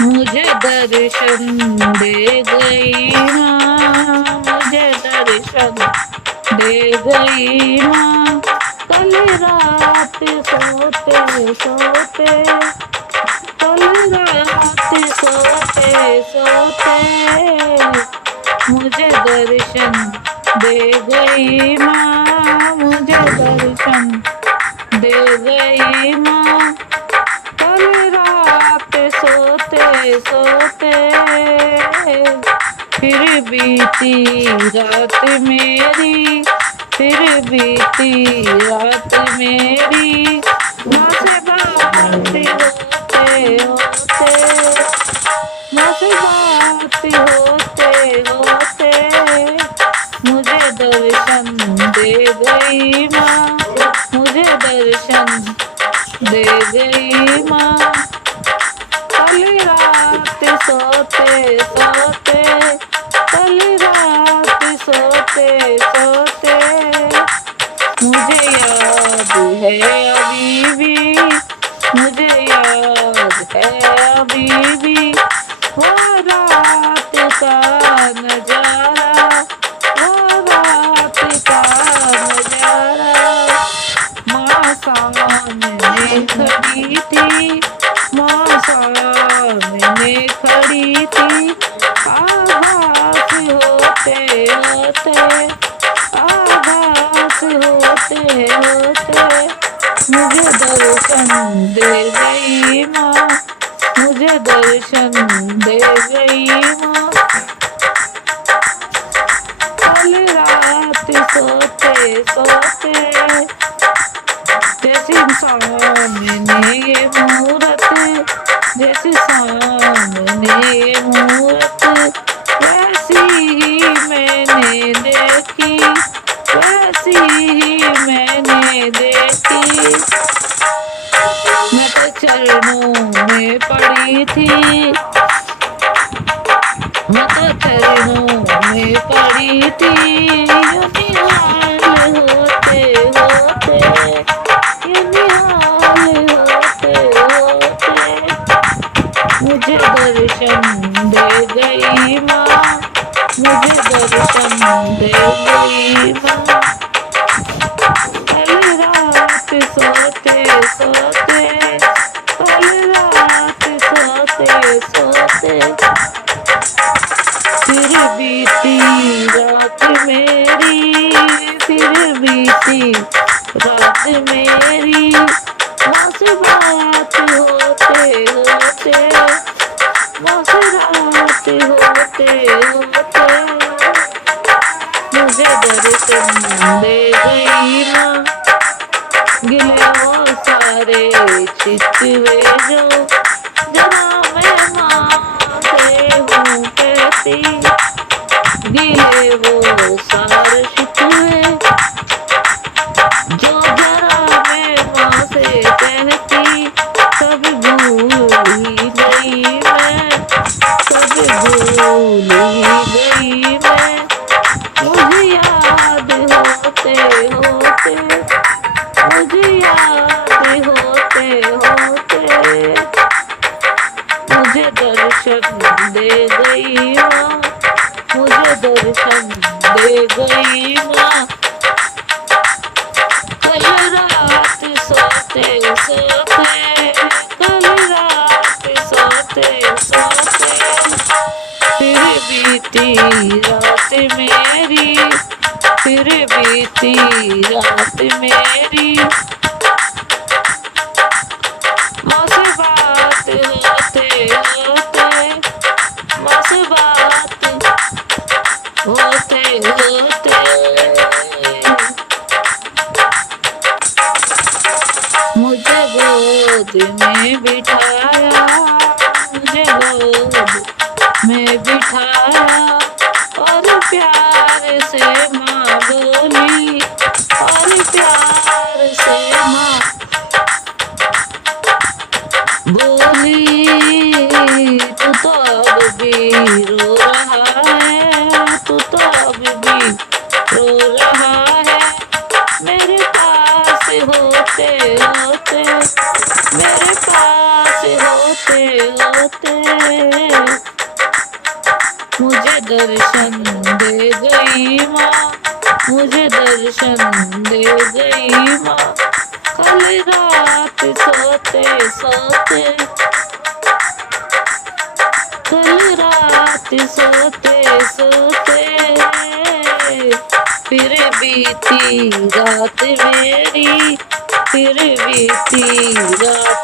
मुझे दर्शन दे गई माँ, मुझे दर्शन दे गई माँ। कल रात सोते सोते, कल रात सोते सोते, मुझे दर्शन दे गई माँ, मुझे दर्शन दे गई माँ। कल रात सोते सोते, फिर बीती रात मेरी, फिर बीती रात मेरी। माँ से बात होते होते, माँ से बात होते होते, मुझे दर्शन दे गई माँ, मुझे दर्शन दे गई माँ। कल रात सोते सोते, कल रात सोते सोते, मुझे याद है अभी भी, मुझे याद है अभी भी, वो रात का नजारा, वो रात का नजारा। माँ सामने खड़ी थी, माँ सामने खड़ी थी। आभास होते होते, आभास होते होते, मुझे दर्शन दे गई माँ, मुझे दर्शन दे गई माँ। कल रात सोते सोते, जैसी सामने ये मूरत, जैसी सामने ये मूरत, वैसी ही मैंने देखी, वैसी ही मैंने देखी। मैं तो चरणों में पड़ी थी, मैं तो चरणों में पड़ी थी। यूं निहाल होते होते, यूं निहाल होते होते, मुझे दर्शन दे गई माँ, मुझे दर्शन दे गई माँ। कल रात सोते सोते, कल रात सोते सोते, फिर बीती रात मेरी, फिर बीती रात मेरी। माँ से बात होते होते, माँ से बात होते होते, मुझे दर्शन दे गई माँ। गिले वो सारे चितवे जो, जरा मैं माँ से हूँ कहती। गिले वो सारे शिकवे जो, जरा मैं माँ से कहती। सब भूल ही गई मैं, सब भूल ही गई मैं। मुझे याद होते होते, मुझे याद होते होते, मुझे दर्शन दे गई माँ, मुझे दर्शन दे गई माँ। कल रात सोते सोते, कल रात सोते सोते, फिर बीती रात मेरी, फिर बीती रात मेरी। माँ से बात होते होते, माँ से बात होते होते, मुझे गोद में बिठाया, मुझे गोद में बिठाया। और प्यार से माँ बोली, और प्यार से सोते मुझे दर्शन दे गई माँ, मुझे दर्शन दे गई माँ। कल रात सोते सोते, कल रात सोते सोते, फिर बीती रात मेरी, फिर बीती रात